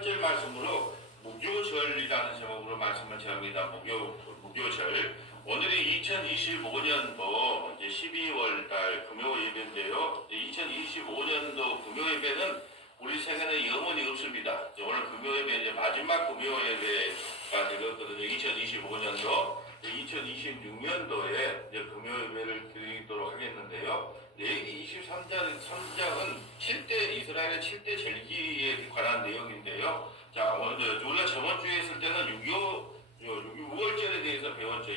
번째 말씀으로 무교절이라는 제목으로 말씀을 드립니다. 무교절. 오늘이 2025년도 이제 12월 달 금요 예배인데요. 2025년도 금요 예배는 우리 생애는 영원히 없습니다. 오늘 금요 예배 이제 마지막 금요 예배가 되었거든요. 2025년도, 2026년도에 이제 금요 예배를 드리도록 하겠는데요. 레위기 23장은 7대 이스라엘의 7대 절기에 관한 내용인데요. 자, 우리가 저번 주에 했을 때는 6월절에 대해서 배웠죠.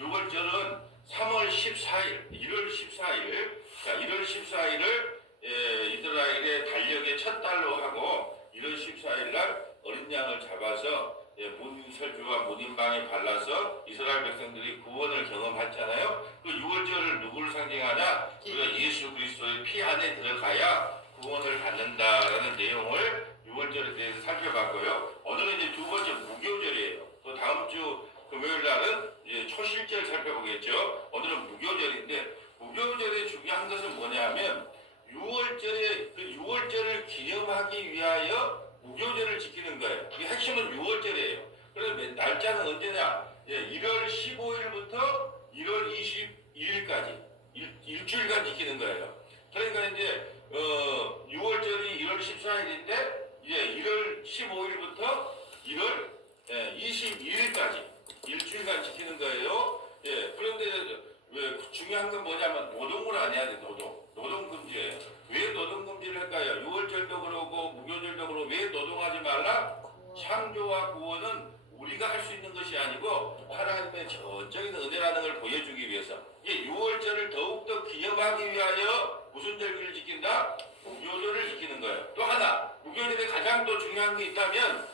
6월절은 3월 14일, 1월 14일, 자, 1월 14일을 이스라엘의 달력의 첫 달로 하고 1월 14일 날 어린 양을 잡아서 문설주와 문인방에 발라서 이스라엘 백성들이 구원을 경험했잖아요. 그 6월절을 누구를 상징하냐? 우리가 예수 그리스도의 피 안에 들어가야 구원을 받는다라는 내용을 6월절에 대해서 살펴봤고요. 오늘은 이제 두 번째 무교절이에요. 또 다음 주 금요일 날은 이제 초실절 살펴보겠죠. 오늘은 무교절인데 무교절의 중요한 것은 뭐냐면 6월절을 기념하기 위하여 무교절을 지키는 거예요. 이 핵심은 6월절이에요. 그래서 날짜는 언제냐? 1월 15일부터 1월 22일까지 일주일간 지키는 거예요. 그러니까 이제 6월절이 1월 14일인데 이제 1월 15일부터 1월 22일까지 일주일간 지키는 거예요. 그런데 중요한 건 뭐냐면 노동을 안 해야 돼. 노동금지예요. 왜 노동금지를 할까요? 6월절도 그러고 무교절도 그러고 왜 노동하지 말라? 창조와 구원은 우리가 할 수 있는 것이 아니고 하나님의 전적인 은혜라는 걸 보여주기 위해서 6월절을 더욱더 기념하기 위하여 무슨 절기를 지킨다? 무교절을 지키는 거예요. 또 하나 무교절에 가장 또 중요한 게 있다면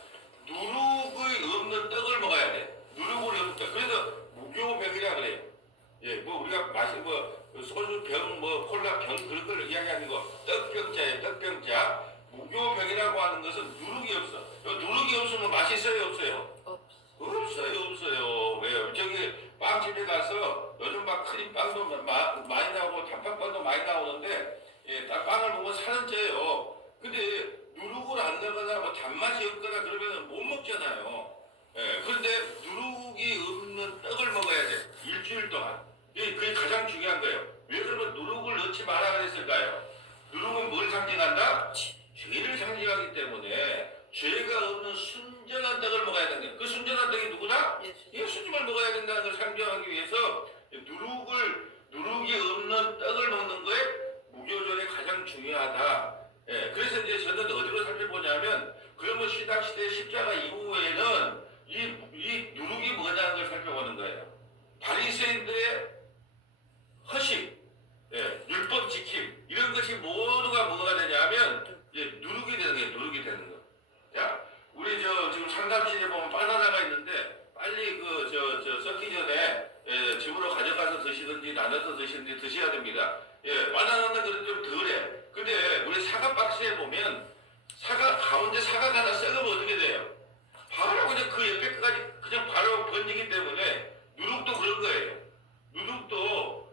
누룩이 없는 떡을 먹어야 돼. 누룩이 없는 떡. 그래서 무교병이라 그래요. 뭐 우리가 마신 소주병, 콜라병 그런 걸 이야기하는 거 떡병자예요. 떡병자. 무교병이라고 하는 것은 누룩이 없어. 누룩이 없으면 맛있어요, 없어요? 없어요. 왜요? 저기 빵집에 가서 요즘 막 크림빵도 많이 나오고 단팥빵도 많이 나오는데 빵을 보면 살은 쪄요. 근데 누룩을 안 넣거나 뭐 단맛이 없거나 그러면 못 먹잖아요. 그런데 누룩이 없는 떡을 먹어야 돼. 일주일 동안. 그게 가장 중요한 거예요. 왜 그러면 누룩을 넣지 마라 그랬을까요? 누룩은 뭘 상징한다? 죄를 상징하기 때문에 죄가 없는 순전한 떡을 먹어야 되는 거예요. 그 순전한 떡이 누구다? 예수님을 먹어야 된다는 걸 상징하기 위해서 누룩이 없는 떡을 먹는 거에 무교절이 가장 중요하다. 그래서 이제 저는 어디로 살펴보냐면 그러면 신학시대 십자가 이후에는 이 누룩이 뭐냐는 걸 살펴보는 거예요. 바리새인들의 허심, 율법 지킴 이런 것이 모두가 뭐가 되냐면 누룩이 되는 거예요. 누룩이 되는 거. 자, 우리 지금 상담실에 보면 바나나가 있는데 빨리 썩기 전에 집으로 가져가서 드시든지 나눠서 드시든지 드셔야 됩니다. 바나나는 그래도 좀 덜해. 근데 우리 사과 박스에 보면 가운데 사과가 하나 썩으면 어떻게 돼요? 바로 그냥 그 옆에 끝까지 그냥 바로 번지기 때문에 누룩도 그런 거예요. 누룩도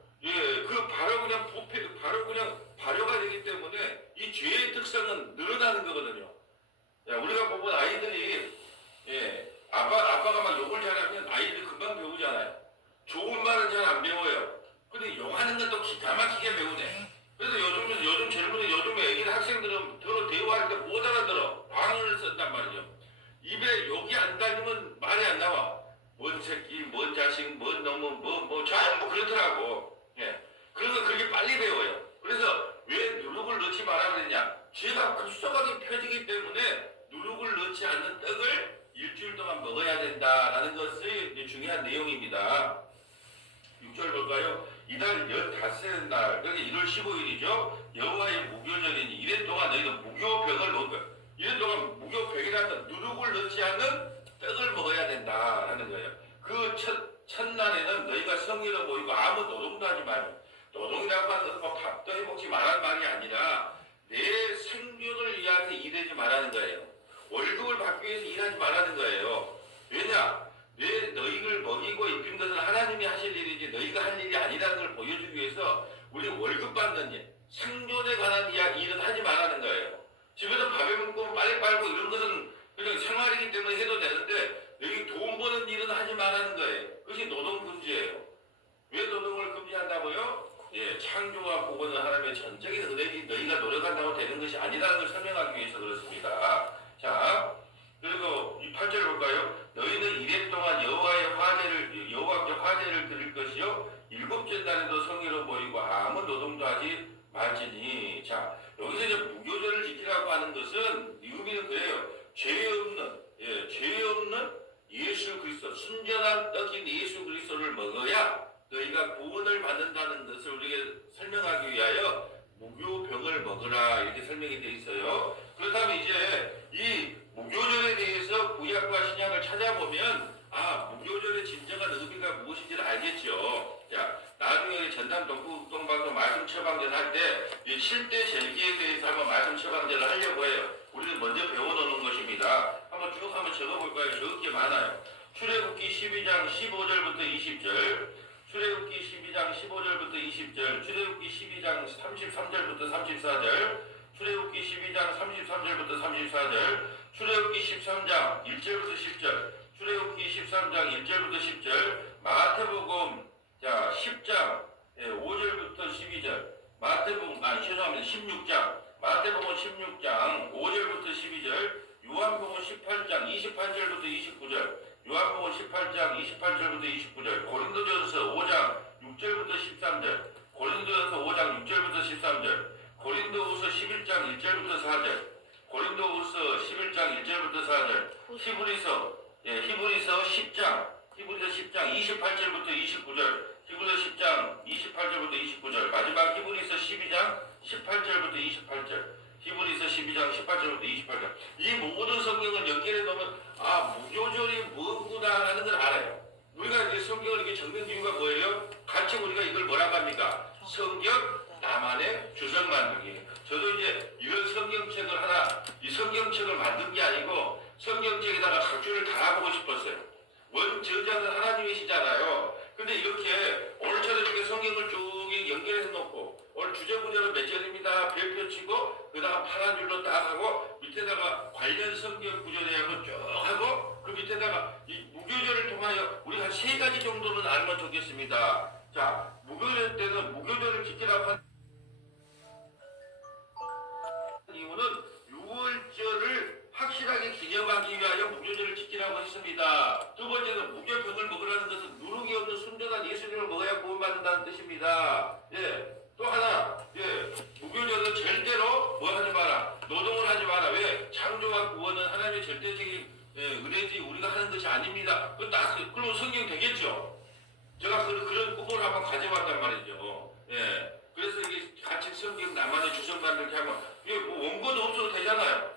바로 그냥 발효가 되기 때문에 이 죄의 특성은 늘어나는 거거든요. 우리가 보면 아이들이 아빠가 막 욕을 잘하면 아이들 금방 배우잖아요. 좋은 말은 잘 안 배워요. 근데 욕하는 건 또 기가 막히게 배우네. 그래서 요즘 애기들 학생들은 대화할 때 못 알아들어. 방언을 쓴단 말이죠. 입에 욕이 안 달리면 말이 안 나와. 뭔 새끼, 뭔 자식, 뭔 놈은 전부 그렇더라고. 그런 거 그렇게 빨리 배워요. 그래서 왜 누룩을 넣지 마라 그랬냐? 죄가 급속하게 펴지기 때문에 누룩을 넣지 않는 떡을 일주일 동안 먹어야 된다라는 것이 이제 중요한 내용입니다. 6절 볼까요? 이달 15째 날, 여기 1월 15일이죠. 여호와의 무교절이니 이래 동안 너희는 무교병을 먹은 거예요. 이래 동안 무교병이라는 누룩을 넣지 않는 떡을 먹어야 된다라는 거예요. 그 첫날에는 너희가 성의로 보이고 아무 노동도 하지 말고, 노동이라고 하는 것은 밥도 해먹지 말라는 말이 아니라 내 생존을 위해서 일하지 말라는 거예요. 월급을 받기 위해서 일하지 말라는 거예요. 왜냐? 너희를 먹이고 입힌 것은 하나님이 하실 일이지 너희가 할 일이 아니라는 걸 보여주기 위해서 우리 월급 받는 일, 생존에 관한 일은 하지 말라는 거예요. 집에서 밥에 먹고 빨래 빨고 이런 것은 그냥 생활이기 때문에 해도 되는데 여기 돈 버는 일은 하지 말라는 거예요. 그것이 노동금지예요. 왜 노동을 금지한다고요? 예, 창조와 복원은 하나님의 전적인 은혜지 너희가 노력한다고 되는 것이 아니라는 걸 설명하기 위해서 그렇습니다. 자, 그리고 이 8절 볼까요? 너희는 이래 동안 여호와께 화제를 드릴 것이요 일곱째 날에도 성의로 보이고 아무 노동도 하지 말지니. 자, 여기서 이제 무교절을 지키라고 하는 것은 의미는 그래요. 죄 없는 예수 그리스도, 순전한 떡인 예수 그리스도를 먹어야 너희가 구원을 받는다는 것을 우리에게 설명하기 위하여 무교병을 먹으라 이렇게 설명이 되어 있어요. 그렇다면 이제 이 무교절에 대해서 구약과 신약을 찾아보면 무교절의 진정한 의미가 무엇인지를 알겠죠. 자, 나중에 전담 동방도 말씀 처방전 할 때 이 7대 절기에 대해서 한번 말씀 처방전을 하려고 해요. 우리는 먼저 배워놓는 것입니다. 한번 쭉 한번 적어볼까요? 적을 게 많아요. 출애굽기 12장 15절부터 20절, 출애굽기 12장 15절부터 20절, 출애굽기 12장 33절부터 34절, 출애굽기 12장 33절부터 34절, 출애굽기 13장 1절부터 10절, 출애굽기 13장 1절부터 10절, 마태복음 10장 5절부터 12절, 죄송합니다. 16장, 마태복음 16장 5절부터 12절, 요한복음 18장 28절부터 29절, 요한복음 18장 28절부터 29절, 고린도전서 5장 6절부터 13절, 고린도전서 5장 6절부터 13절, 고린도후서 11장 1절부터 4절, 고린도후서 11장 1절부터 4절, 히브리서 10장 28절부터 29절, 히브리서 10장 28절부터 29절, 마지막 히브리서 12장 18절부터 28절, 히브리서 12장 18절부터 28절. 이 모든 성경을 연결해 놓으면 무교절이 뭐구나 하는 걸 알아요. 우리가 이제 성경을 이렇게 적는 이유가 뭐예요? 같이 우리가 이걸 뭐라고 합니까? 성경 나만의 주석 만들기. 저도 이제 이런 성경책을 이 성경책을 만든 게 아니고 성경책에다가 각주를 달아보고 싶었어요. 원 저자는 하나님이시잖아요. 근데 이렇게 오늘처럼 이렇게 성경을 쭉 연결해서 놓고 오늘 주제구절은 몇 절입니다. 별표 치고 그다가 파란 줄로 딱 하고 밑에다가 관련 성경 구절 내용을 쭉 하고 그 밑에다가 이 무교절을 통하여 우리 한 3가지 정도는 알면 좋겠습니다. 자, 무교절 때는 무교절을 지키라고 한 이유는 6월절을 확실하게 기념하기 위하여 무교절을 지키라고 했습니다. 두 번째는 무교병을 먹으라는 것은 누룩이 없는 순전한 예수님을 먹어야 구원받는다는 뜻입니다. 또 하나, 무교절은 절대로 뭐 하지 마라. 노동을 하지 마라. 왜? 창조와 구원은 하나님의 절대적인 은혜지 우리가 하는 것이 아닙니다. 그럼 성경 되겠죠? 제가 그런 꿈을 한번 가져봤단 말이죠. 그래서 이게 같이 성경 나만의 주석 만들게 하면 이게 뭐 원고도 없어도 되잖아요.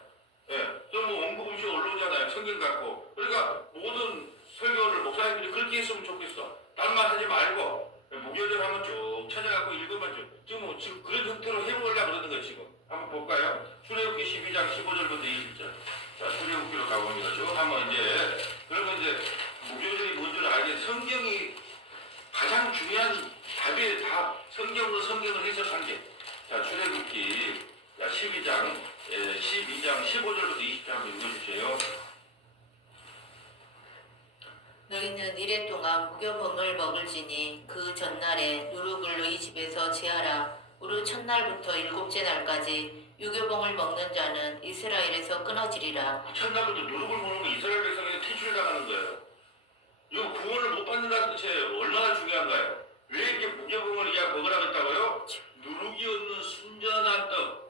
또 뭐 원고 없이 올라오잖아요. 성경 갖고. 그러니까 모든 설교를 목사님들이 그렇게 했으면 좋겠어. 딴 말 하지 말고 무교절 한번 쭉 찾아갖고 읽으면 지금 그런 형태로 해보려고 그러는 거예요. 지금 한번 볼까요? 출애굽기 12장 15절부터 20절. 자, 출애굽기로 가봅니다. 쭉 한번 그러면 무교절이 뭔지를 알게 성경이 가장 중요한 답이에요. 답. 성경을 해석한 게. 자, 출애굽기 12장 15절부터 20절 한번 읽어주세요. 너희는 이래 동안 무교병을 먹을지니 그 전날에 누룩을 너희 집에서 제하라. 우루 첫날부터 7째 날까지 유교병을 먹는 자는 이스라엘에서 끊어지리라. 첫날부터 누룩을 먹으면 이스라엘 백성에게 퇴출당하는 거예요. 이거 구원을 못 받는다는 뜻이에요. 얼마나 중요한가요? 왜 이렇게 무교병을 먹으라고 했다고요? 누룩이 없는 순전한 떡.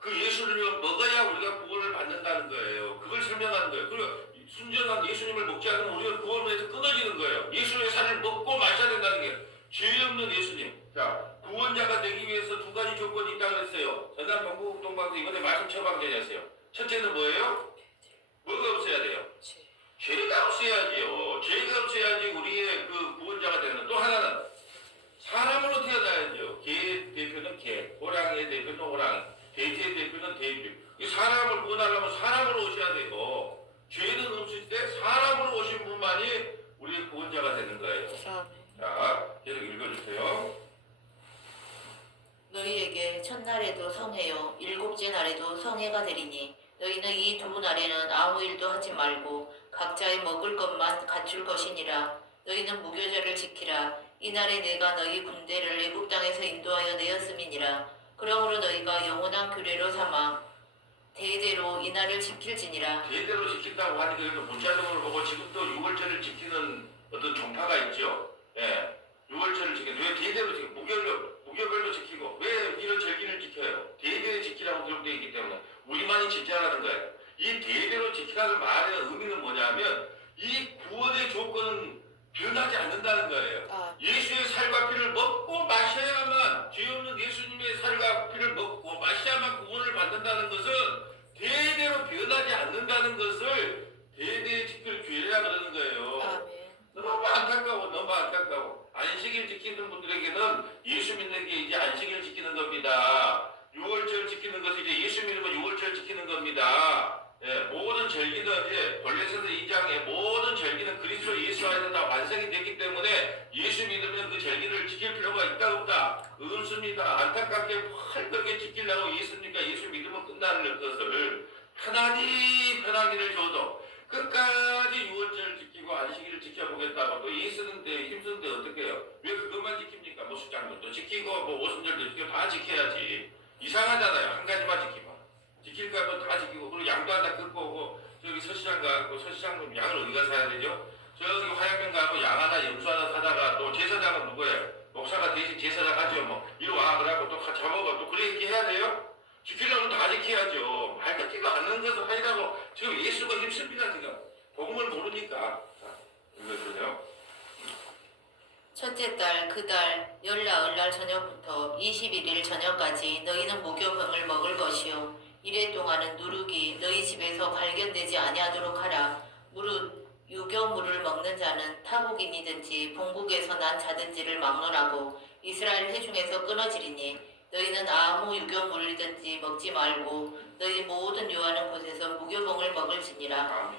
그 예수님을 먹어야 우리가 구원을 받는다는 거예요. 그걸 설명하는 거예요. 그리고 순전한 예수님을 먹지 않으면 우리가 구원에서 끊어지는 거예요. 예수의 살을 먹고 마셔야 된다는 게 죄 없는 예수님. 자, 구원자가 되기 위해서 2가지 조건이 있다고 그랬어요. 전남 동방도 이번에 말씀 처방전이었어요. 첫째는 뭐예요? 뭐가 없어야 돼요? 죄가 없어야지요. 죄가 없어야지 우리의 그 구원자가 되는. 또 하나는 사람으로 태어나야죠. 개의 대표는 개, 호랑이의 대표는 호랑이, 돼지의 대표는 돼지. 이 사람을 구원하려면 사람으로 오셔야 되고 죄는 없을 때 사람으로 오신 분만이 우리의 구원자가 되는 거예요. 자, 계속 읽어주세요. 너희에게 첫날에도 성회요 일곱째 날에도 성회가 되리니 너희는 이 두 날에는 아무 일도 하지 말고 각자의 먹을 것만 갖출 것이니라. 너희는 무교절을 지키라. 이날에 내가 너희 군대를 애굽 땅에서 인도하여 내었음이니라. 그러므로 너희가 영원한 규례로 삼아 대대로 이날을 지킬지니라. 대대로 지킨다고 하니까 그래도 문자적으로 보고 지금도 6월절을 지키는 어떤 종파가 있죠. 예, 6월절을 지키는 왜 대대로 지켜? 무교별로 지키고 왜 이런 절기를 지켜요? 대대로 지키라고 기록되어 있기 때문에 우리만이 지키라는 거예요. 이 대대로 지키라는 말의 의미는 뭐냐면 이 구원의 조건은 변하지 않는다는 거예요. 예수의 살과 피를 먹고 마셔야만 죄 없는 예수님의 살과 피를 먹고 마셔야만 구원을 받는다는 것은 대대로 변하지 않는다는 것을 대대에 지킬 죄라 그러는 거예요. 아멘. 너무 안타까워. 안식일 지키는 분들에게는 예수 믿는 게 이제 안식일 지키는 겁니다. 6월절 지키는 것이 이제 예수 믿으면 6월절 지키는 겁니다. 예, 모든 절기는 이제 골로새서 2장에 모든 절기는 그리스도 예수 안에서 다 완성이 됐기 때문에 예수 믿으면 그 절기를 지킬 필요가 있다 없다? 없습니다. 안타깝게 활발하게 지키려고 예수니까 예수 믿으면 끝나는 것을 편안히를 줘도 끝까지 6월절 지키고 안식일을 지켜보겠다고 또 예수는데 힘쓰는데 어떻게 해요? 왜 그것만 지킵니까? 뭐 수장절도 지키고 뭐 오순절도 지키고 다 지켜야지. 이상하잖아요. 한 가지만 지키면. 지킬 거면 다 지키고 그리고 양도 하나 끊고 오고 저기 서시장 가고 서시장 양을 어디가 사야 되죠? 저기 화양면 가고 양 하나 염소 하나 사다가 또 제사장은 누구예요? 목사가 대신 제사장 하죠. 뭐 이리 와 그래갖고 또 잡아가 또 그렇게 해야 돼요? 지키려면 다 지켜야죠. 말 같지도 않는 것을 하려고 지금 예수가 힘씁니다. 지금 복음을 모르니까. 자, 이거는요. 첫째 달 그 달 열나흘날 저녁부터 21일 저녁까지 너희는 무교병을 먹을 것이요 이래 동안은 누룩이 너희 집에서 발견되지 아니하도록 하라. 무릇 유교물을 먹는 자는 타국인이든지 본국에서 난 자든지를 막론하고 이스라엘 회중에서 끊어지리니 너희는 아무 유교물이든지 먹지 말고 너희 모든 요하는 곳에서 무교병을 먹을지니라.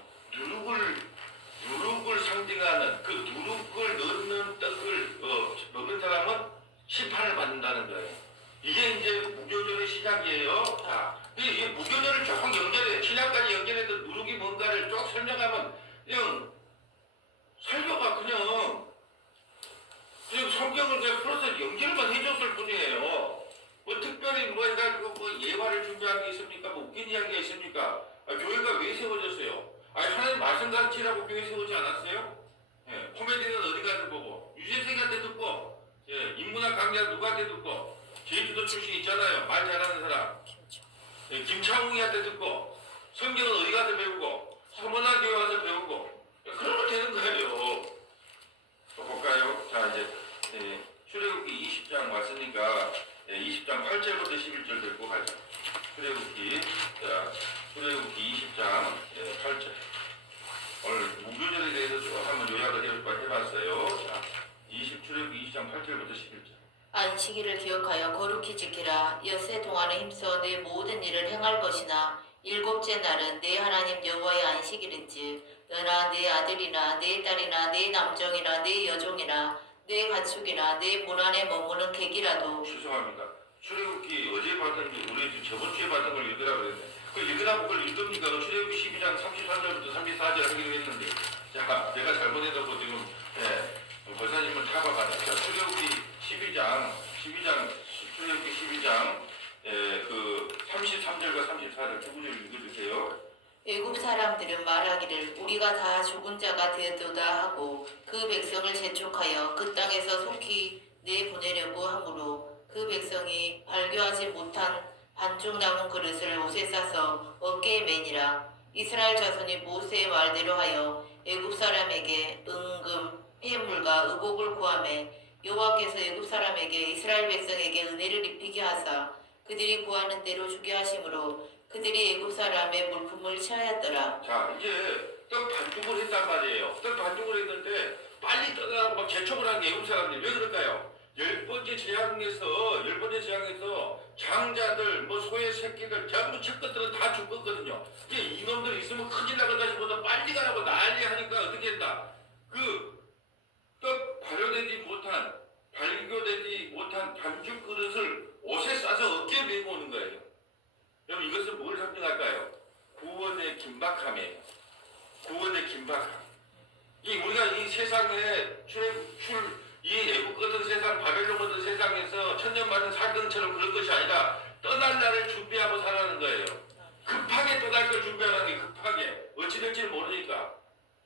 누룩을 상징하는 그 누룩을 넣는 떡을 먹는 사람은 심판을 받는다는 거예요. 이게 이제 무교절의 시작이에요. 자, 이 무교절을 쭉 연결해 신약까지 연결해서 누룩이 뭔가를 쭉 설명하면 그냥 설교가 그냥 성경을 그냥 풀어서 연결만 해줬을 뿐이에요. 뭐 특별히 뭐 해가지고 뭐 예화를 준비한 게 있습니까? 뭐 웃긴 이야기가 있습니까? 교회가 왜 세워졌어요? 하나님 말씀 가르치라고 교회 세우지 않았어요? 예, 코미디는 어디 가서 보고 유재석한테 듣고 인문학 강좌 누구한테 듣고 제주도 출신 있잖아요. 말 잘하는 사람 김창웅이한테 듣고 성경은 어디 가서 배우고 서문화 교회 와서 배우고 그러면 되는 거예요. 또 볼까요? 자 이제 출애굽기 20장 왔으니까 20장 8절부터 11절 듣고 가자. 출애굽기 20장 8절. 오늘 무교절에 대해서 쭉 한번 요약을 해봤어요. 자, 출애굽기 20장 8절부터 11절. 안식일을 기억하여 거룩히 지키라. 엿새 동안에 힘써 내 모든 일을 행할 것이나 일곱째 날은 내 하나님 여호와의 안식일인지 너나 내 아들이나 내 딸이나 내 남종이나 내 여종이나 내 가축이나 내 문 안에 머무는 객이라도. 죄송합니다. 출애굽기 어제 봤던 우리 저번 주에 봤던 걸 읽으라고 그랬는데 그 읽으라고 그걸 읽습니까? 출애굽기 12장 33절부터 34절 하기로 했는데 자 제가 잘못해서 지금 권사님을 타박하네. 자 출애굽기 12장 출애굽기 12장 그 33절과 34절 두 구절 읽어주세요. 애굽 사람들은 말하기를 우리가 다 죽은 자가 되었도다 하고 그 백성을 재촉하여 그 땅에서 속히 내보내려고 하므로 그 백성이 발교하지 못한 반죽 남은 그릇을 옷에 싸서 어깨에 매니라. 이스라엘 자손이 모세의 말대로 하여 애굽 사람에게 은금, 폐물과 의복을 구하매 여호와께서 애굽 사람에게 이스라엘 백성에게 은혜를 입히게 하사 그들이 구하는 대로 주게 하심으로 그들이 애굽 사람의 물품을 취하였더라. 자 이제 떡 반죽을 했단 말이에요. 떡 반죽을 했는데 빨리 떠나라고 막 재촉을 한 게 애굽 사람들이 왜 그럴까요? 열 번째 재앙에서 장자들 뭐 소의 새끼들 전부 첫 것들은 다 죽었거든요. 이제 이놈들 있으면 큰일 나겠다 싶어서 빨리 가라고 난리하니까 어떻게 했다? 그 떡 발효되지 못한 반죽 그릇을 옷에 언제 메고 오는 거예요? 여러분 이것은 뭘 상징할까요? 구원의 긴박함이에요. 구원의 긴박함. 이 우리가 이 세상에 이 애국 같은 세상, 바벨론 같은 세상에서 천년받은 사건처럼 그런 것이 아니라 떠날 날을 준비하고 살아가는 거예요. 급하게 떠날 걸 준비하는 게 급하게. 어찌 될지는 모르니까.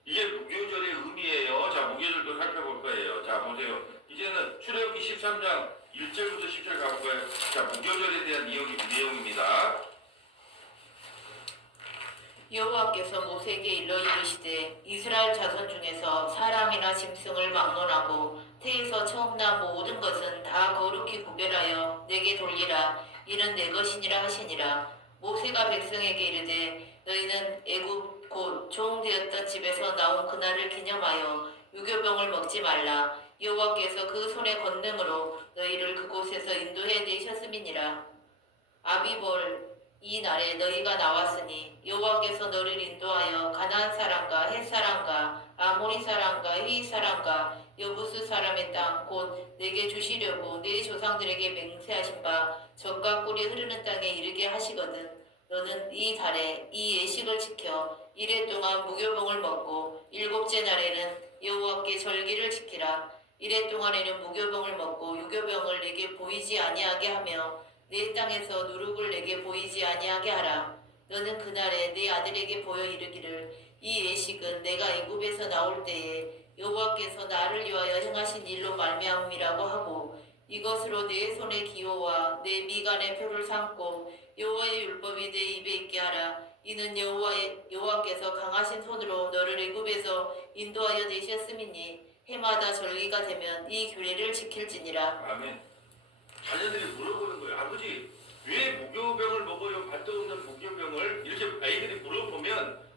이게 무교절의 의미예요. 자, 무교절도 살펴볼 거예요. 자, 보세요. 이제는 출애굽기 13장 1절부터 10절 가볼까요? 자, 무교절에 대한 내용입니다. 여호와께서 모세에게 일러 이르시되 이스라엘 자손 중에서 사람이나 짐승을 막론하고 태에서 처음 난 모든 것은 다 거룩히 구별하여 내게 돌리라. 이는 내 것이니라 하시니라. 모세가 백성에게 이르되 너희는 애굽 곧 종되었던 집에서 나온 그날을 기념하여 유교병을 먹지 말라. 여호와께서 그 손의 권능으로 너희를 그곳에서 인도해 내셨음이니라. 아비볼 이 날에 너희가 나왔으니 여호와께서 너를 인도하여 가나안 사람과 헷 사람과 아모리 사람과 히윗 사람과 여부스 사람의 땅 곧 내게 주시려고 내 조상들에게 맹세하신 바 젖과 꿀이 흐르는 땅에 이르게 하시거든. 너는 이 달에 이 예식을 지켜 이래 동안 무교병을 먹고 일곱째 날에는 여호와께 절기를 지키라. 이래 동안에는 무교병을 먹고 유교병을 내게 보이지 아니하게 하며 내 땅에서 누룩을 내게 보이지 아니하게 하라. 너는 그날에 내 아들에게 보여 이르기를 이 예식은 내가 애굽에서 나올 때에 여호와께서 나를 위하여 행하신 일로 말미암음이라고 하고 이것으로 내 손의 기호와 내 미간의 표를 삼고 여호와의 율법이 내 입에 있게 하라. 이는 여호와께서 강하신 손으로 너를 애굽에서 인도하여 내셨음이니 해마다 절기가 되면 이 규례를 지킬지니라. 아멘. 자녀들이 물어보는 거예요. 아버지, 왜 무교병을 먹어요? 발도 없는 무교병을? 이렇게 아이들이 물어보면,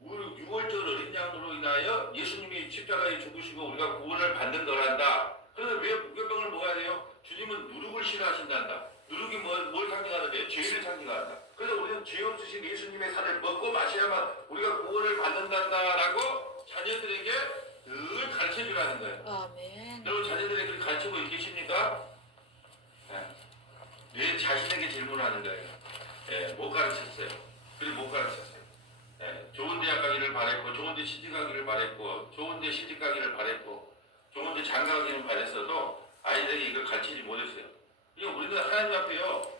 우리 6월절 어린 양으로 인하여 예수님이 십자가에 죽으시고 우리가 구원을 받는 거란다. 그래서 왜 무교병을 먹어야 돼요? 주님은 누룩을 싫어하신단다. 누룩이 뭘 상징하는데요? 죄를 상징한다. 그래서 우리는 죄 없으신 예수님의 살을 먹고 마셔야만 우리가 구원을 받는다라고 자녀들에게 늘 가르쳐 주라는 거예요. 아멘. 여러분 자녀들에게 가르치고 계십니까? 내 자신에게 질문하는 거예요. 못 가르쳤어요. 그리고 못 가르쳤어요. 좋은 대학 가기를 바랬고, 좋은 데 시집 가기를 바랬고, 좋은 데 시집 가기를 바랬고, 좋은 데 장가 가기를 바랬어도 아이들에게 이걸 가르치지 못했어요. 그러니까 우리는 하나님 앞에요.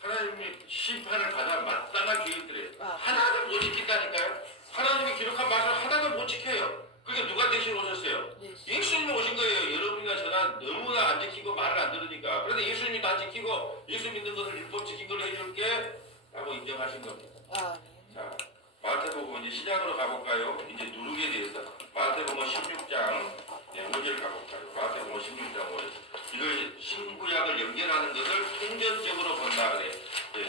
하나님이 심판을 받아 마땅한 교육들이에요. 하나도 못 지킨다니까요. 하나님이 기록한 말을 하나도 못 지켜요. 그러니까 누가 대신 오셨어요? 예수님이 오신 거예요. 여러분이나 저나 너무나 안 지키고 말을 안 들으니까. 그런데 예수님이 다 지키고 예수 믿는 것을 율법 지킨 걸 해줄게 라고 인정하신 겁니다. 자, 마태복음 이제 시작으로 가볼까요? 이제 누룩에 대해서 마태복음 16장 5절 가볼까요? 마태복음 16장 5절. 이걸 신구약을 연결하는 것을 통전적으로 본다 그래.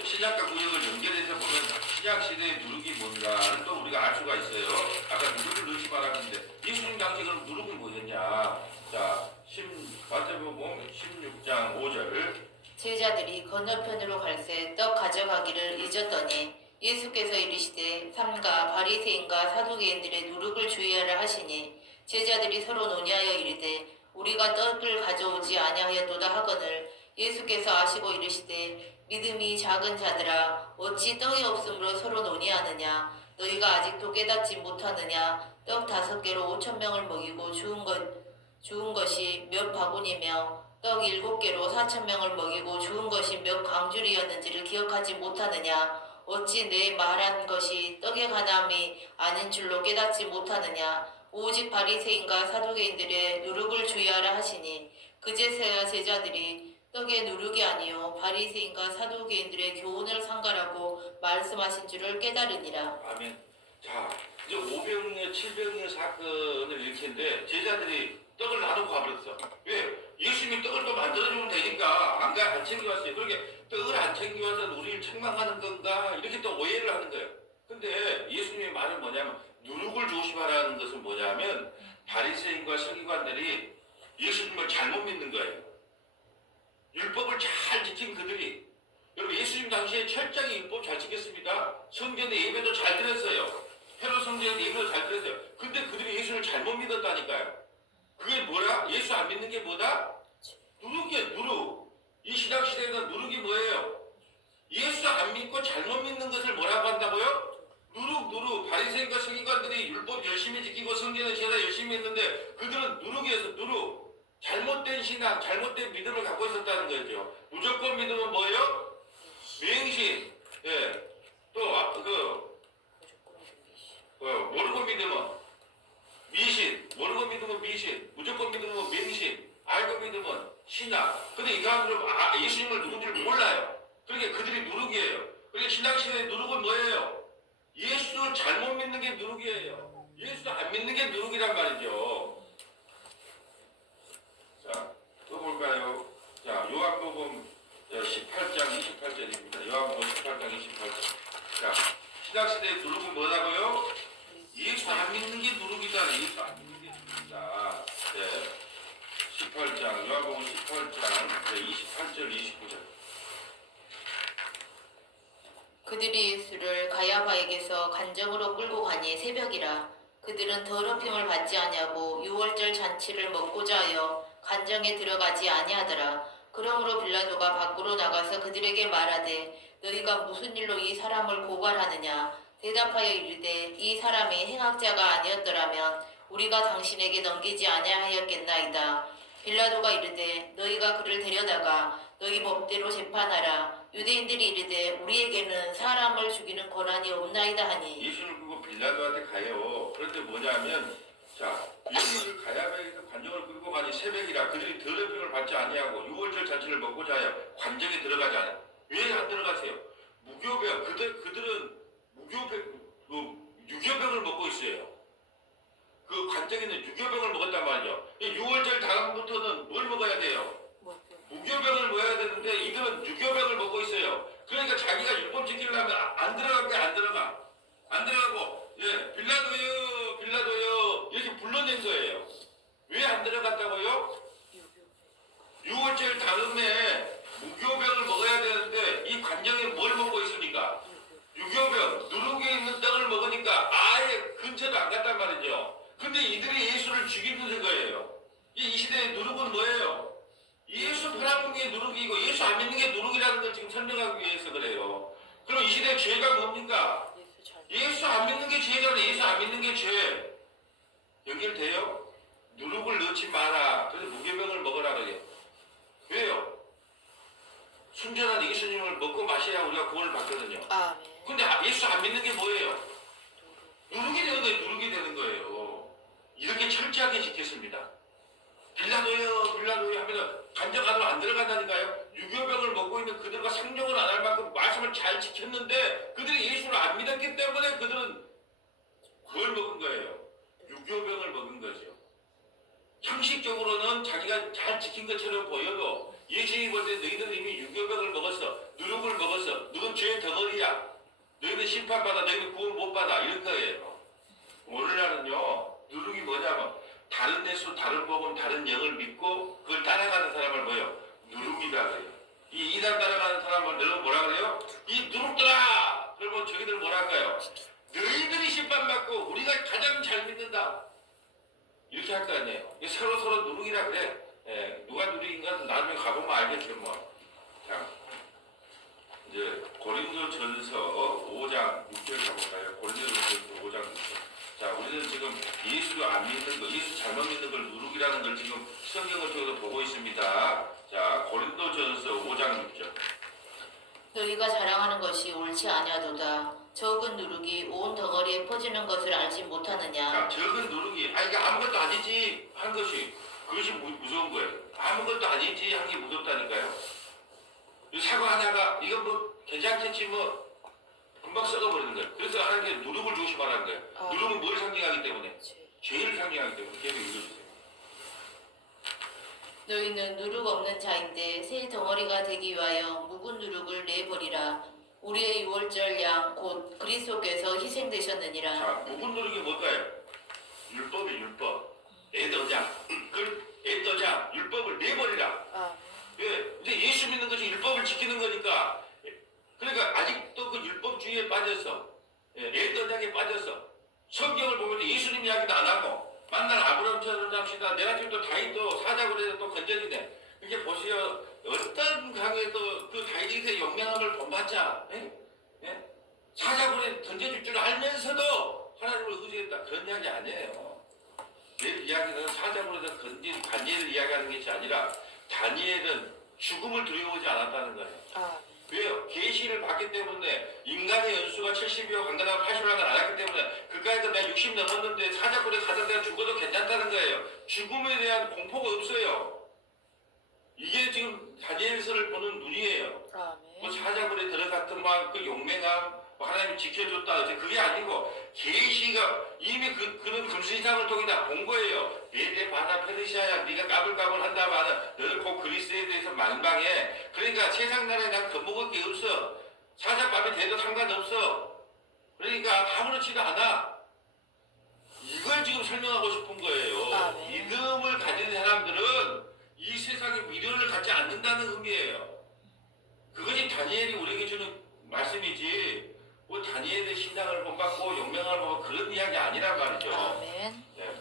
신약과 구약을 연결해서 보면 신약 시대의 누룩이 뭔가를 또 우리가 알 수가 있어요. 아까 누룩을 넣지 말았는데 예수님 당시 그럼 누룩은 뭐였냐? 자, 마태복음 16장 5절. 제자들이 건너편으로 갈새 떡 가져가기를 잊었더니 예수께서 이르시되 삼가 바리새인과 사두개인들의 누룩을 주의하라 하시니 제자들이 서로 논의하여 이르되 우리가 떡을 가져오지 아니하였도다 하거늘 예수께서 아시고 이르시되 믿음이 작은 자들아 어찌 떡이 없으므로 서로 논의하느냐 너희가 아직도 깨닫지 못하느냐 떡 5개로 5,000명을 먹이고 주운 것이 몇 바구니며 떡 7개로 4,000명을 먹이고 주운 것이 몇 강줄이었는지를 기억하지 못하느냐 어찌 내 말한 것이 떡에 관함이 아닌 줄로 깨닫지 못하느냐 오직 바리새인과 사두개인들의 누룩을 주의하라 하시니 그제서야 제자들이 떡의 누룩이 아니요 바리새인과 사두개인들의 교훈을 상가라고 말씀하신 줄을 깨달으니라. 아멘. 자, 이제 5병이어 7병이어 사건을 일으켰는데 제자들이 떡을 놔두고 가버렸어. 왜? 예수님이 떡을 또 만들어주면 되니까 안 챙겨왔어요. 그렇게 떡을 안 챙겨와서 우리를 책망하는 건가 이렇게 또 오해를 하는 거예요. 근데 예수님의 말은 뭐냐면 누룩을 조심하라는 것은 뭐냐면 바리새인과 서기관들이 예수님을 잘못 믿는 거예요. 율법을 잘 지킨 그들이 여러분 예수님 당시에 철저히 율법 잘 지켰습니다. 성전에 예배도 잘 드렸어요. 헤롯 성전에 예배도 잘 드렸어요. 근데 그들이 예수를 잘못 믿었다니까요. 그게 뭐야? 예수 안 믿는 게 뭐다? 누룩이야 누룩. 이 신학 시대에는 누룩이 뭐예요? 예수 안 믿고 잘못 믿는 것을 뭐라고 한다고요? 누룩. 바리새인과 서기관들이 율법 열심히 지키고 성경을 제다 열심히 했는데 그들은 누룩이어서 누룩. 잘못된 신앙, 잘못된 믿음을 갖고 있었다는 거죠. 무조건 믿음은 뭐예요? 맹신. 예. 모르고 믿음은 미신. 모르고 믿음은 미신. 무조건 믿음은 맹신. 알고 믿음은 신앙. 근데 이 사람들은 예수님을 누군지를 몰라요. 그러니까 그들이 누룩이에요. 그러니까 신앙시대의 누룩은 뭐예요? 예수 잘못 믿는 게 누룩이에요. 예수 안 믿는 게 누룩이란 말이죠. 자, 또 볼까요? 자, 요한복음 18장 28절입니다. 요한복음 18장 28절. 자, 신학시대의 누룩은 뭐라고요? 예수 안 믿는 게 누룩이다. 예수 안 믿는 게 누룩이다. 네. 18장, 요한복음 18장 28절, 29절. 그들이 예수를 가야바에게서 간정으로 끌고 가니 새벽이라. 그들은 더럽힘을 받지 아니하고 유월절 잔치를 먹고자 하여 간정에 들어가지 아니하더라. 그러므로 빌라도가 밖으로 나가서 그들에게 말하되 너희가 무슨 일로 이 사람을 고발하느냐. 대답하여 이르되 이 사람이 행악자가 아니었더라면 우리가 당신에게 넘기지 아니하였겠나이다. 빌라도가 이르되 너희가 그를 데려다가 너희 법대로 재판하라. 유대인들이 이르되 우리에게는 사람을 죽이는 권한이 없나이다 하니. 예수를 끌고 빌라도한테 가요. 그런데 뭐냐면, 자, 예수를 가야바에서 관정을 끌고 가니 새벽이라. 그들이 더럽힘을 받지 아니하고 유월절 잔치를 먹고자 하여 관정에 들어가지 않아요. 왜 안 들어가세요? 무교병. 그들은 유교병을 먹고 있어요. 그 관정에는 유교병을 먹었단 말이죠. 유월절 다음부터는 뭘 먹어야 돼요? 무교병을 먹어야 되는데 이들은 유교병을 먹고 있어요. 그러니까 자기가 율법 지키려면 안 들어가. 안 들어가고, 예, 빌라도요 이렇게 불러낸 거예요. 왜 안 들어갔다고요? 유월절 다음에 무교병을 먹어야 되는데 이 관정에 뭘 먹고 있습니까? 유교병, 누룩에 있는 떡을 먹으니까 아예 근처도 안 갔단 말이죠. 근데 이들이 예수를 죽이는 거예요. 이 시대의 누룩은 뭐예요? 예수 바라보는 게 누룩이고 예수 안 믿는 게 누룩이라는 걸 지금 설명하기 위해서 그래요. 그럼 이 시대의 죄가 뭡니까? 예수 안 믿는 게 죄잖아요. 예수 안 믿는 게 죄. 연결돼요? 누룩을 넣지 마라. 그래서 무교병을 먹으라 그래요. 왜요? 순전한 예수님을 먹고 마셔야 우리가 구원을 받거든요. 근데 예수 안 믿는 게 뭐예요? 누룩이 되는 거예요. 이렇게 철저하게 지켰습니다. 빌라도요 하면 간정 안으로 안 들어간다니까요. 유교병을 먹고 있는 그들과 상종을 안 할 만큼 말씀을 잘 지켰는데 그들이 예수를 안 믿었기 때문에 그들은 뭘 먹은 거예요? 유교병을 먹은 거죠. 형식적으로는 자기가 잘 지킨 것처럼 보여도 예수님이 볼 때 너희들은 이미 유교병을 먹었어. 누룩을 먹었어. 너는 죄의 덩어리야. 너희는 심판받아. 너희는 구원 못 받아. 이런 거예요. 오늘날은요. 누룩이 뭐냐면 다른 예수, 다른 복음, 다른 영을 믿고 그걸 따라가는 사람을 뭐예요? 누룩이다 그래요. 이 이단 따라가는 사람을 여러분 뭐라 그래요? 이 누룩들아! 그러면 저기들 뭐라 할까요? 너희들이 심판받고 우리가 가장 잘 믿는다. 이렇게 할 거 아니에요. 서로 누룩이라 그래. 예, 누가 누룩인가 나중에 가보면 알겠죠 뭐. 자, 이제 고린도전서 5장 6절 가볼까요? 고린도전서 5장 6절. 자, 우리는 지금 예수를 안 믿는 거, 예수 잘못 믿는 걸 누룩이라는 걸 지금 성경을 통해서 보고 있습니다. 자, 고린도전서 5장 6절. 너희가 자랑하는 것이 옳지 아니하도다. 적은 누룩이 온 덩어리에 퍼지는 것을 알지 못하느냐. 자, 적은 누룩이, 이게 아무것도 아니지 한 것이, 그것이 무서운 거예요. 아무것도 아니지 한 게 무섭다니까요. 이 사과 하나가, 이건 뭐 괜찮겠지 뭐, 금방 썩어버리는 거예요. 그래서 하나님께 누룩을 조심하라는 거예요. 누룩은 뭘 상징하기 때문에? 죄를 상징하기 때문에. 계속 읽어주세요. 너희는 누룩 없는 자인데 새 덩어리가 되기 위하여 묵은 누룩을 내버리라. 우리의 유월절 양 곧 그리스도께서 희생되셨느니라. 자, 묵은 누룩이 뭘까요? 율법이 율법. 애떠장. 애떠장. 율법을 내버리라. 왜? 이제 예수 믿는 것이 율법을 지키는 거니까. 그러니까 아직도 그 율법주의에 빠졌어. 애떠장에 빠졌어. 성경을 보면 예수님 이야기도 안 하고 만날 아브라함처럼 잡시다. 내가 지금 또 다윗도 사자고 해서 또 건전이네. 이렇게 보세요. 어떤 강에도 그 다윗의 용맹함을 본받자. 예? 예? 사자굴에 던져줄 줄 알면서도 하나님을 의지했다. 그런 이야기 아니에요. 내 이야기는 사자굴에서 건진 다니엘을 이야기하는 것이 아니라 다니엘은 죽음을 두려워하지 않았다는 거예요. 왜요? 계시를 받기 때문에 인간의 연수가 70이요 강간하고 80을 안 했기 때문에 그까이도 내가 60 넘었는데 사자굴에 가서 내가 죽어도 괜찮다는 거예요. 죽음에 대한 공포가 없어요. 이게 지금 다니엘서를 보는 눈이에요. 뭐 사자굴에 들어갔던 막 그 용맹함 하나님이 지켜줬다 그게 아니고 계시가 이미 그는 금수이상을 통해 다 본 거예요. 메대 바다 페르시아야 네가 까불까불 한다마는 너는 곧 그리스에 대해서 망방해. 그러니까 세상 나라에 난 겁먹을 게 없어. 사자밥이 돼도 상관없어. 그러니까 아무렇지도 않아. 이걸 지금 설명하고 싶은 거예요. 믿음을 가진 사람들은 이 세상에 미련을 갖지 않는다는 의미예요. 그것이 다니엘이 우리에게 주는 말씀이지 뭐 다니엘의 신앙을 본받고 용맹을 보고 그런 이야기 아니란 말이죠. 아멘. 네.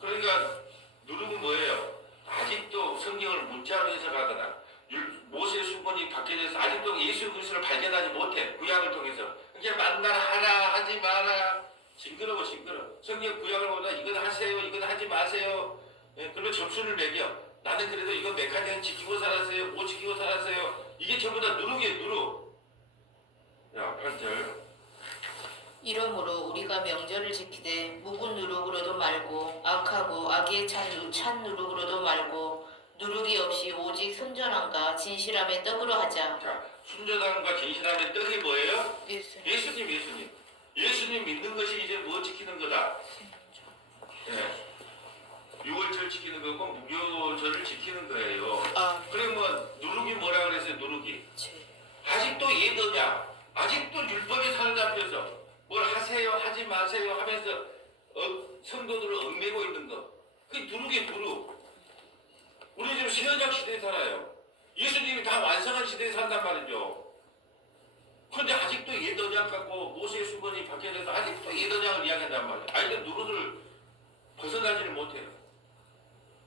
그러니까 누르고 뭐예요? 아직도 성경을 문자로 해석하거나 모세의 수건이 박혀져서 아직도 예수 그리스도를 발견하지 못해. 구약을 통해서 이게 만나라 하라 하지 마라 징그러워. 성경 구약을 보다 이건 하세요 이건 하지 마세요. 예, 그리고 점수를 매겨. 나는 그래도 이거 메카니즘 지키고 살았어요 못 지키고 살았어요. 이게 전부 다 누룩이에요. 누룩. 야 8절. 이러므로 우리가 명절을 지키되 묵은 누룩으로도 말고 악하고 악에 찬 누룩으로도 말고 누룩이 없이 오직 순전함과 진실함의 떡으로 하자. 자, 순전함과 진실함의 떡이 뭐예요? 예수님. 예수님 믿는 것이 이제 뭐 지키는 거다? 예. 6월절 지키는 거고 무교절을 지키는 거예요. 그러면 누룩이 뭐라 그랬어요? 누룩이 아직도 예더냐? 아직도 율법에 사로잡혀서 뭘 하세요 하지 마세요 하면서 성도들을 얽매고 있는 거. 그게 누룩이에요. 누룩. 우리 지금 새언약 시대에 살아요. 예수님이 다 완성한 시대에 산단 말이죠. 그런데 아직도 예더냐 갖고 모세의 수건이 박혀져서 아직도 예더냐를 이야기한단 말이에요. 아직도 누룩을 벗어나지를 못해요.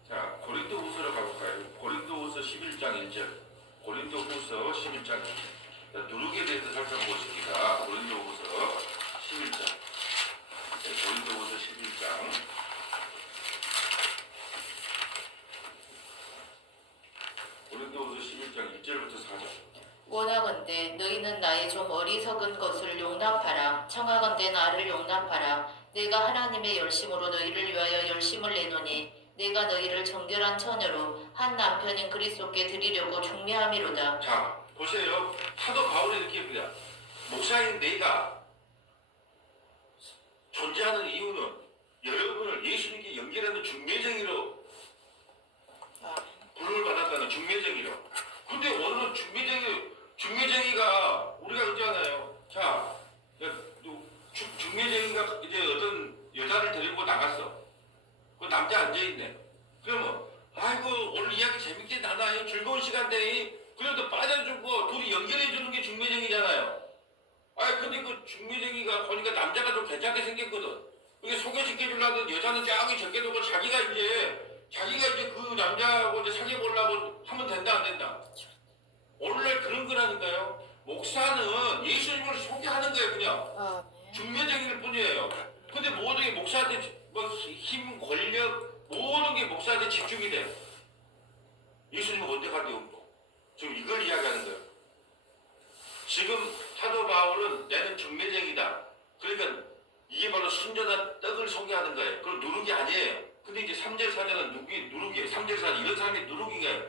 자, 고린도후서로 가볼까요? 고린도후서 11장 1절. 고린도후서 11장 1절. 자, 누룩에 대해서 살펴보겠습니다. 고린도후서 11장. 네, 고린도후서 11장. 고린도후서 11장 1절부터 4절. 원하건대 너희는 나의 좀 어리석은 것을 용납하라. 청하건대 나를 용납하라. 내가 하나님의 열심으로 너희를 위하여 열심을 내노니 내가 너희를 정결한 처녀로 한 남편인 그리스도께 드리려고 중매함이로다. 자, 보세요. 사도 바울이 이렇게 합니다. 목사인 내가 존재하는 이유는 여러분을 예수님께 연결하는 중매쟁이로 부름을 받았다는 중매쟁이로. 근데 오늘은 중매쟁이가 우리가 그러잖아요. 자, 중매쟁이가 이제 어떤 여자를 데리고 나갔어. 그 남자 앉아있네. 그러면 아이고 오늘 이야기 재밌게 나나요? 즐거운 시간대에 그래도 빠져주고 둘이 연결해주는 게 중매쟁이잖아요. 아니 근데 그 중매쟁이가 보니까 남자가 좀 괜찮게 생겼거든. 그게 소개시켜주려던 여자는 짝이 적게 두고 자기가 이제 그 남자하고 이제 사귀어보려고 하면 된다 안 된다? 오늘날 그런 거라니까요. 목사는 예수님을 소개하는 거예요 그냥. 중매쟁이일 뿐이에요. 근데 모든 게 목사한테 뭐 힘, 권력 모든 게 목사한테 집중이 돼요. 예수님은 언제까지 없고. 지금 이걸 이야기하는 거예요. 지금 사도 바울은 나는 중매쟁이다. 그러니까 이게 바로 순전한 떡을 소개하는 거예요. 그럼 누룩이 아니에요. 근데 이제 3절 4절은 누룩이에요. 3절 4절 이런 사람이 누룩이에요.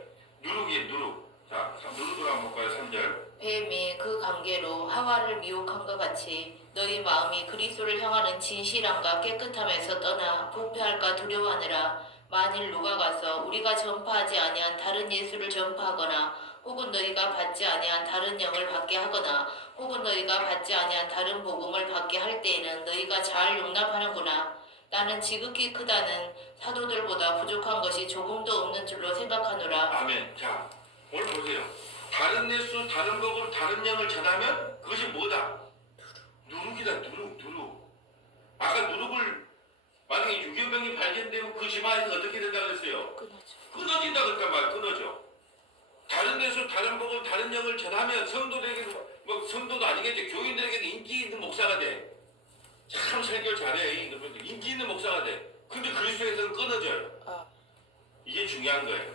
누룩. 자, 누룩으로 한번 볼까요? 3절. 뱀이 그 관계로 하와를 미혹한 것 같이 너희 마음이 그리스도를 향하는 진실함과 깨끗함에서 떠나 부패할까 두려워하느라. 만일 누가 가서 우리가 전파하지 아니한 다른 예수를 전파하거나 혹은 너희가 받지 아니한 다른 영을 받게 하거나 혹은 너희가 받지 아니한 다른 복음을 받게 할 때에는 너희가 잘 용납하는구나. 나는 지극히 크다는 사도들보다 부족한 것이 조금도 없는 줄로 생각하노라. 아멘. 자, 오늘 보세요. 다른 예수, 다른 복음, 다른 영을 전하면 그것이 뭐다? 누룩이다. 누룩. 아까 누룩을 만약에 유교병이 발견되고 그 집안에서 어떻게 된다고 했어요? 끊어진다 그랬단 말이야. 끊어져. 다른 데서 다른 복음, 다른 영을 전하면 성도들에게도, 뭐 성도도 아니겠지, 교인들에게도 인기 있는 목사가 돼. 참 설교 잘해. 이러면 인기 있는 목사가 돼. 근데 그리스도에서는 끊어져요. 이게 중요한 거예요.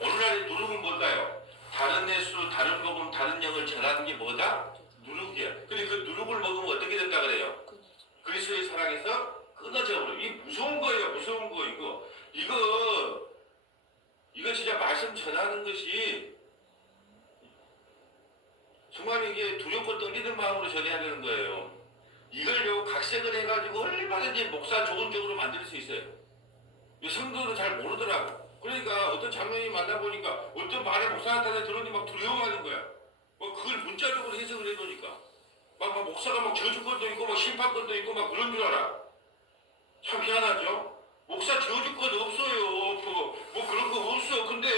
오늘날의 누룩은 뭘까요? 다른 예수, 다른 복음, 다른 영을 전하는 게 뭐다? 누룩이야. 근데 그 누룩을 먹으면 어떻게 된다 그래요? 그리스도의 사랑에서 끊어져 버려. 이게 무서운 거예요. 무서운 거 이거 진짜 말씀 전하는 것이 정말 이게 두렵고 떨리는 마음으로 전해야 되는 거예요. 이걸요 각색을 해가지고 얼마든지 목사 좋은 쪽으로 만들 수 있어요. 성도도 잘 모르더라고. 그러니까 어떤 장로님 만나보니까 어떤 말에 목사한테 들으니 막 두려워하는 거야. 뭐 그걸 문자적으로 해석을 해놓으니까 막 목사가 막 저주권도 있고 막 심판권도 있고 막 그런 줄 알아. 참 희한하죠. 목사 저주권 없어요. 뭐 그런 거 없어. 근데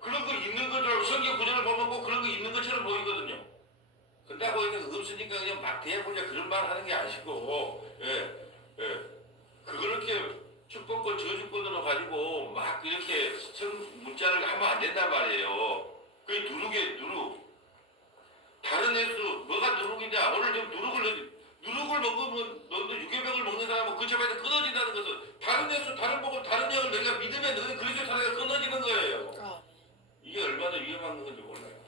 그런 거 있는 거더라고. 성경 구절을 보면 꼭 그런 거 있는 것처럼 보이거든요. 근데 보니까 없으니까 그냥 막 대해보자 그런 말 하는 게 아니고, 그렇게 축복권 저주권으로 가지고 막 이렇게 문자를 하면 안 된단 말이에요. 그게 누룩. 다른 예수 뭐가 누룩이냐? 오늘 좀 누룩을 먹으면 너도 유괴병을 먹는 사람은 그 집에서 끊어진다는 것은 다른 예수, 다른 복음, 다른 영을 내가 믿으면 너는 그리스도 사랑에서 끊어지는 거예요. 이게 얼마나 위험한 건지 몰라요.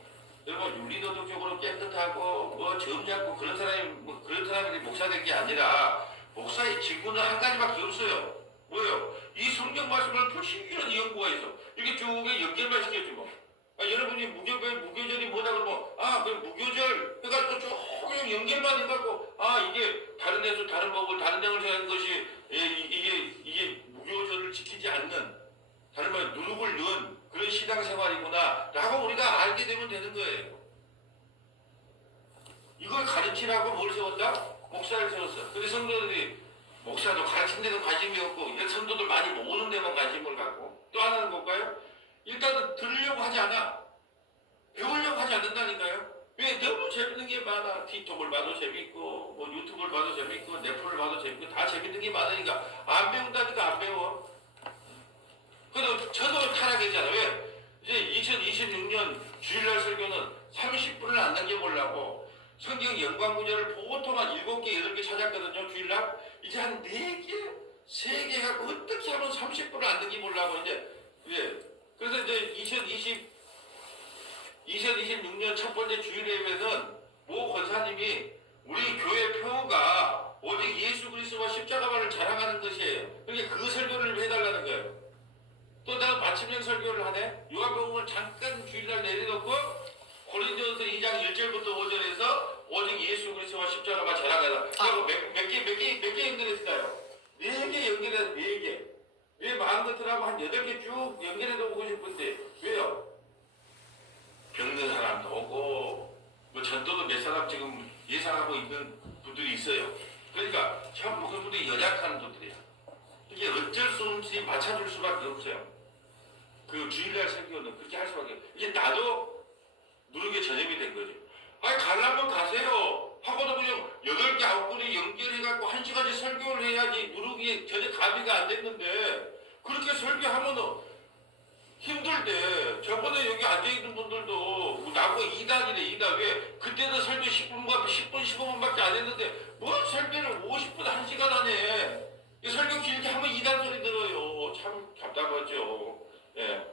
여러분 윤리도덕적으로 깨끗하고 뭐 점잖고 그런 사람이 목사 된 게 아니라 목사의 직분은 한 가지밖에 없어요. 뭐예요? 이 성경 말씀을 불신기한 연구가 있어. 이게 쭉 연결만 시켜줘 뭐. 여러분이 무교절이 뭐다 그러면 그 무교절 해가지고 쭉 연결만 해갖고 이게 다른 데서 다른 법을 다른 영을 전하는 것이 이게 무교절을 지키지 않는 다른 말 누룩을 넣은 그런 신앙생활이구나 라고 우리가 알게 되면 되는 거예요. 이걸 가르치라고 뭘 세웠다? 목사를 세웠어. 근데 성도들이 목사도 가르치는 데도 관심이 없고 이런 성도들 많이 모으는 데만 관심을 갖고 또 하나는 뭘까요? 일단은 들으려고 하지 않아. 배우려고 하지 않는다니까요. 왜? 너무 재밌는 게 많아. 틱톡을 봐도 재밌고 뭐 유튜브를 봐도 재밌고 넷플을 봐도 재밌고 다 재밌는 게 많으니까 안 배운다니까 안 배워. 그래도 저도 타락했잖아. 왜? 이제 2026년 주일날 설교는 30분을 안 남겨보려고 성경 연관 구절을 보통 한 7개, 8개 찾았거든요. 주일날. 이제 한 4개, 3개 갖고 어떻게 하면 30분을 안 남겨보려고 이제. 그래서 이제 2026년 첫 번째 주일예배는 모 권사님이 우리 교회 표가 오직 예수 그리스도와 십자가만을 자랑하는 것이에요. 그러니까 그 설교를 해달라는 거예요. 또 내가 마침내 설교를 하네. 요한복음을 잠깐 주일날 내려놓고 고린도전서 2장 1절부터 5절에서 오직 예수 그리스도와 십자가만 자랑하라. 그리고 몇 개 연결했을까요? 4개 연결해서 4개. 왜 마음같으라고 한 8개 쭉 연결해서 오고 싶은데 왜요? 병든 사람도 오고 뭐 전도도 몇 사람 지금 예상하고 있는 분들이 있어요. 그러니까 전부 그분들이 연약한 분들이야. 이게 어쩔 수 없이 맞춰줄 수밖에 없어요. 그 주일날 설교는 그렇게 할 수밖에 없어요. 이제 나도 누르게 전염이 된 거죠. 가려면 가세요. 하고도 그냥 8개, 9개를 연결해갖고 1시간씩 설교를 해야지 누르기에 전혀 가비가 안 됐는데 그렇게 설교하면은 힘들대. 저번에 여기 앉아있는 분들도 나보고 2단이래 2단. 왜? 그때는 설교 10분, 15분밖에 안 했는데 뭘 설교를 50분, 1시간 하네. 설교 길게 하면 2단 소리 들어요. 참 답답하죠. 그래서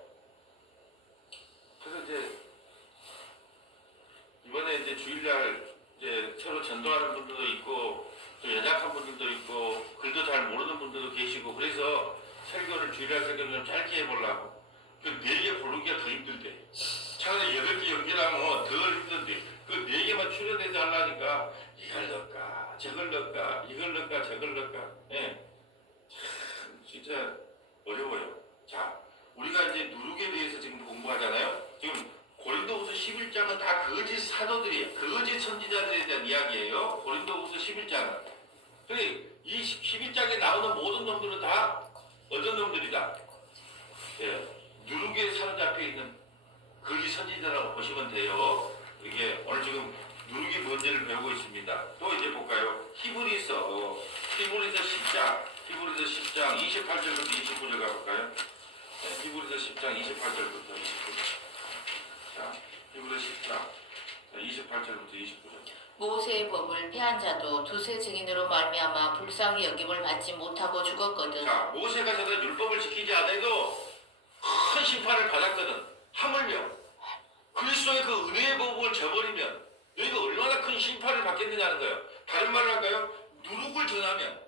이제 이번에 이제 주일날 이제 서로 전도하는 분들도 있고 또 연약한 분들도 있고 글도 잘 모르는 분들도 계시고 그래서 설교를 주일날 설교를 좀 짧게 해보려고. 그 4개 고르기가 더 힘들대. 차라리 8개 연결하면 덜 힘든데 그 4개만 출연해서 하려니까 이걸 넣을까 저걸 넣을까 이걸 넣을까 저걸 넣을까. 참 진짜 어려워요. 자, 우리가 이제 누룩에 대해서 지금 공부하잖아요. 지금 고린도후서 11장은 다 거짓 사도들이에요. 거짓 선지자들에 대한 이야기예요. 고린도후서 11장은. 근데 이 11장에 나오는 모든 놈들은 다 어떤 놈들이다? 누룩에 사로잡혀 있는 거짓 선지자라고 보시면 돼요. 이게 오늘 지금 누룩이 뭔지를 배우고 있습니다. 또 이제 볼까요? 히브리서 10장 28절부터 29절 가볼까요? 히브리서 10장 28절부터 29절. 자, 히브리 10장 28절부터 29절. 모세의 법을 폐한 자도 두세 증인으로 말미암아 불쌍히 여김을 받지 못하고 죽었거든. 자, 모세가 저는 율법을 지키지 않아도 큰 심판을 받았거든. 하물며 그리스도의 그 은혜의 법을 저버리면 너희가 얼마나 큰 심판을 받겠느냐는 거예요. 다른 말로 할까요? 누룩을 전하면,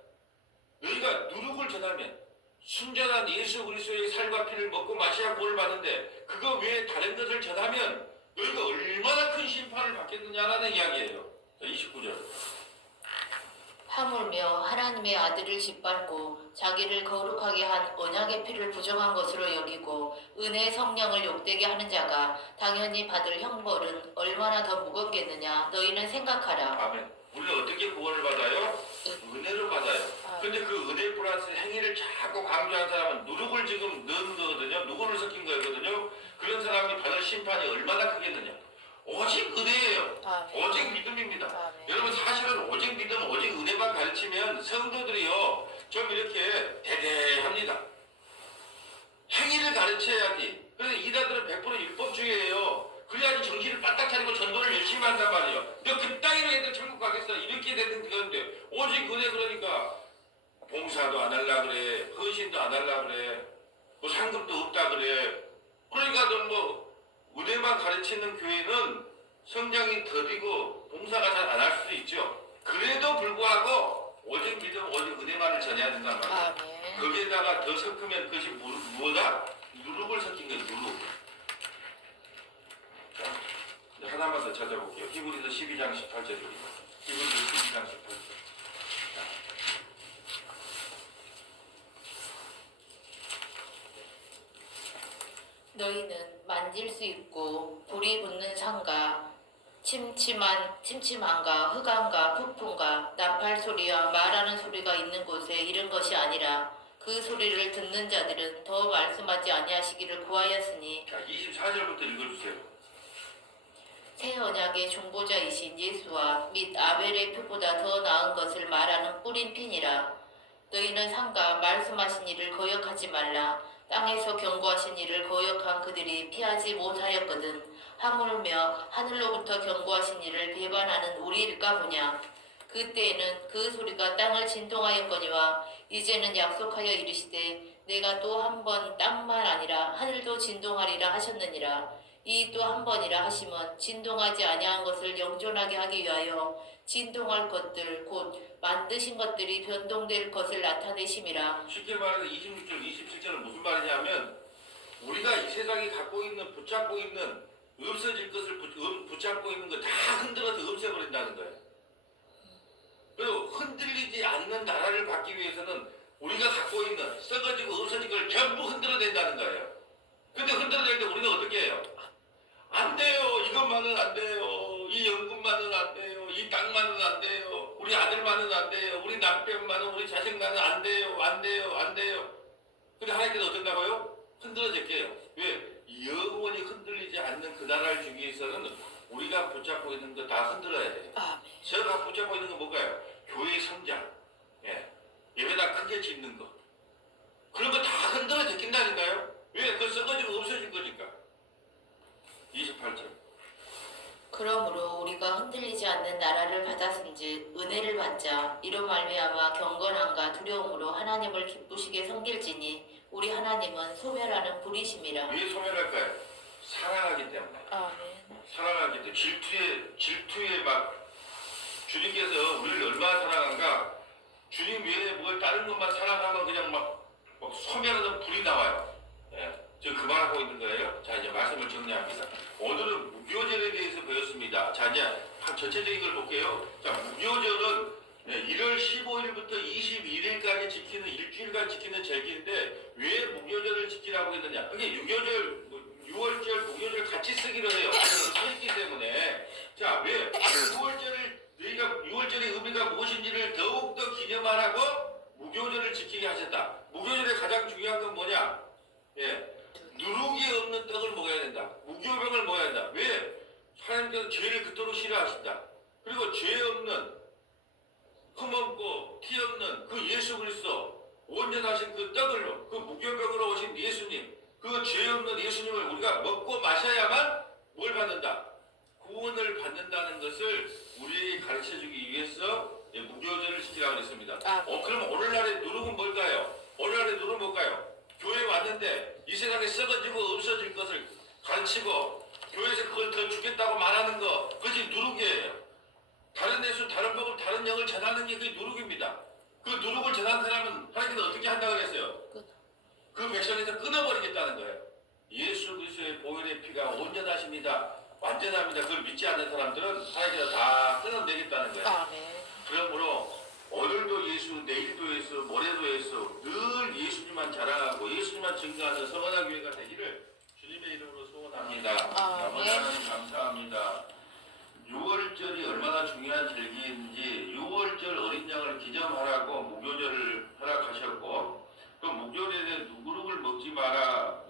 너희가 누룩을 전하면 순전한 예수 그리스도의 살과 피를 먹고 마셔야 구원을 받는데 그거 외에 다른 것을 전하면 너희가 얼마나 큰 심판을 받겠느냐라는 이야기예요. 자, 29절. 하물며 하나님의 아들을 짓밟고 자기를 거룩하게 한 언약의 피를 부정한 것으로 여기고 은혜의 성령을 욕되게 하는 자가 당연히 받을 형벌은 얼마나 더 무겁겠느냐 너희는 생각하라. 아멘. 우리는 어떻게 구원을 받아요? 은혜로 받아요. 근데 그 은혜 플러스 행위를 자꾸 강조한 사람은 누룩을 지금 넣은 거거든요. 누구를 섞인 거거든요. 그런 사람이 받을 심판이 얼마나 크겠느냐. 오직 은혜예요. 아멘. 오직 믿음입니다. 아멘. 여러분 사실은 오직 믿음, 오직 은혜만 가르치면 성도들이요 좀 이렇게 대대합니다. 행위를 가르쳐야지. 그래서 이단들은 100% 율법주의예요. 그래야지 정신을 바짝 차리고 전도를 열심히 한단 말이에요. 너 그따위로 애들 천국 가겠어. 이렇게 되는 건데 오직 은혜 그러니까 봉사도 안 할라 그래. 헌신도 안 할라 그래. 뭐 상급도 없다 그래. 그러니까 뭐 은혜만 가르치는 교회는 성장이 더디고 봉사가 잘 안 할 수도 있죠. 그래도 불구하고 오직 믿음, 오직 은혜만을 전해야 된단 말이에요. 아멘. 거기에다가 더 섞으면 그것이 뭐다? 누룩을 섞인 거예요. 누룩. 자, 이제 하나만 더 찾아볼게요. 히브리서 12장 18절입니다. 히브리서 12장 18절. 너희는 만질 수 있고 불이 붙는 산과 침침함과 흑암과 폭풍과 나팔 소리와 말하는 소리가 있는 곳에 이른 것이 아니라 그 소리를 듣는 자들은 더 말씀하지 아니하시기를 구하였으니 자, 24절부터 읽어주세요. 새 언약의 중보자이신 예수와 및 아벨의 표보다 더 나은 것을 말하는 뿌린 핀이라. 너희는 상가 말씀하신 이를 거역하지 말라. 땅에서 경고하신 이를 거역한 그들이 피하지 못하였거든. 하물며 하늘로부터 경고하신 이를 배반하는 우리일까 보냐. 그때에는 그 소리가 땅을 진동하였거니와 이제는 약속하여 이르시되 내가 또 한 번 땅만 아니라 하늘도 진동하리라 하셨느니라. 이 또 한 번이라 하심은 진동하지 아니한 것을 영존하게 하기 위하여 진동할 것들 곧 만드신 것들이 변동될 것을 나타내심이라. 쉽게 말해서 26절, 27절은 무슨 말이냐면 우리가 이 세상에 갖고 있는, 붙잡고 있는, 없어질 것을 붙잡고 있는 거 다 흔들어서 없애버린다는 거예요. 그리고 흔들리지 않는 나라를 받기 위해서는 우리가 갖고 있는 썩어지고 없어질 걸 전부 흔들어낸다는 거예요. 근데 흔들어낼 때 우리는 어떻게 해요? 안 돼요. 이것만은 안 돼요. 이 연금만은 안 돼요. 이 땅만은 안 돼요. 우리 아들만은 안 돼요. 우리 남편만은, 우리 자식만은 안 돼요. 안 돼요. 안 돼요. 근데 하나님께서 어떤다고요? 흔들어질게요. 왜? 영원히 흔들리지 않는 그 나라를 주기 위해서는 우리가 붙잡고 있는 거 다 흔들어야 돼요. 아멘. 제가 붙잡고 있는 건 뭔가요? 교회 성장, 예배당 크게 짓는 거. 그런 거 다 흔들어 제낀다니까요. 왜? 그 썩어지고 없어질 거니까. 28절. 그러므로 우리가 흔들리지 않는 나라를 받았은즉 은혜를 받자. 이로 말미암아 경건함과 두려움으로 하나님을 기쁘시게 섬길지니 우리 하나님은 소멸하는 불이심이라. 왜 소멸할까요? 사랑하기 때문에. 아멘. 사랑하기 때문에. 질투에 막 주님께서 우리를 얼마나 사랑한가. 주님 외에 뭘 다른 것만 사랑하면 그냥 막 소멸하는 불이 나와요. 지금 그 말하고 있는 거예요. 자, 이제 말씀을 정리합니다. 오늘은 무교절에 대해서 배웠습니다. 자, 이제 전체적인 걸 볼게요. 자, 무교절은 1월 15일부터 21일까지 지키는 일주일간 지키는 절기인데 왜 무교절을 지키라고 했느냐? 그게 유교절, 6월절, 무교절 같이 쓰기로 해요. 써있기 때문에. 자, 왜 6월절의 의미가 무엇인지를 더욱더 기념하라고 무교절을 지키게 하셨다. 무교절의 가장 중요한 건 뭐냐? 누룩이 없는 떡을 먹어야 된다. 무교병을 먹어야 된다. 왜? 하나님께서 죄를 그토록 싫어하신다. 그리고 죄 없는, 흠없고 티 없는 그 예수 그리스도, 온전하신 그 떡을, 그 무교병으로 오신 예수님, 그 죄 없는 예수님을 우리가 먹고 마셔야만 뭘 받는다? 구원을 받는다는 것을 우리에게 가르쳐주기 위해서 무교절을 지키라고 했습니다. 그럼 오늘날의 누룩은 뭘까요? 오늘날의 누룩은 뭘까요? 교회 왔는데 이 세상에 썩어지고 없어질 것을 가르치고 교회에서 그걸 더 주겠다고 말하는 거, 그것이 누룩이에요. 다른 예수, 다른 복음, 다른 영을 전하는 게 그게 누룩입니다. 그 누룩을 전하는 사람은 하나님께서 어떻게 한다고 그랬어요? 그 백성에서 끊어버리겠다는 거예요. 예수 그리스도의 보혈의 피가 온전하십니다. 완전합니다. 그걸 믿지 않는 사람들은 하나님께서 다 끊어내겠다는 거예요. 그러므로 오늘도 예수, 내일도 예수, 모레도 예수, 늘 예수님만 자랑하고 예수님만 증거하는 성원한 교회가 되기를 주님의 이름으로 소원합니다. 하나님 감사합니다. 6월절이 얼마나 중요한 절기인지 6월절 어린 양을 기념하라고 무교절을 허락하셨고 그 무교절에 누룩을 먹지 마라,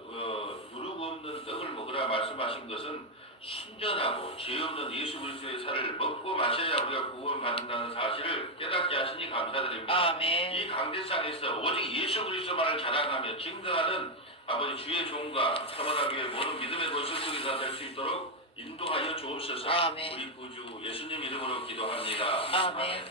누룩 없는 떡을 먹으라 말씀하신 것은 순전하고 죄 없는 예수 그리스도의 살을 먹고 마셔야 우리가 구원받는다는 사실을 깨닫게 하시니 감사드립니다. 이 강대상에서 오직 예수 그리스도만을 자랑하며 증거하는 아버지 주의 종과 사모나교회 모든 믿음의 권속들이 될 수 있도록 인도하여 주옵소서. 우리 구주 예수님 이름으로 기도합니다. 아멘.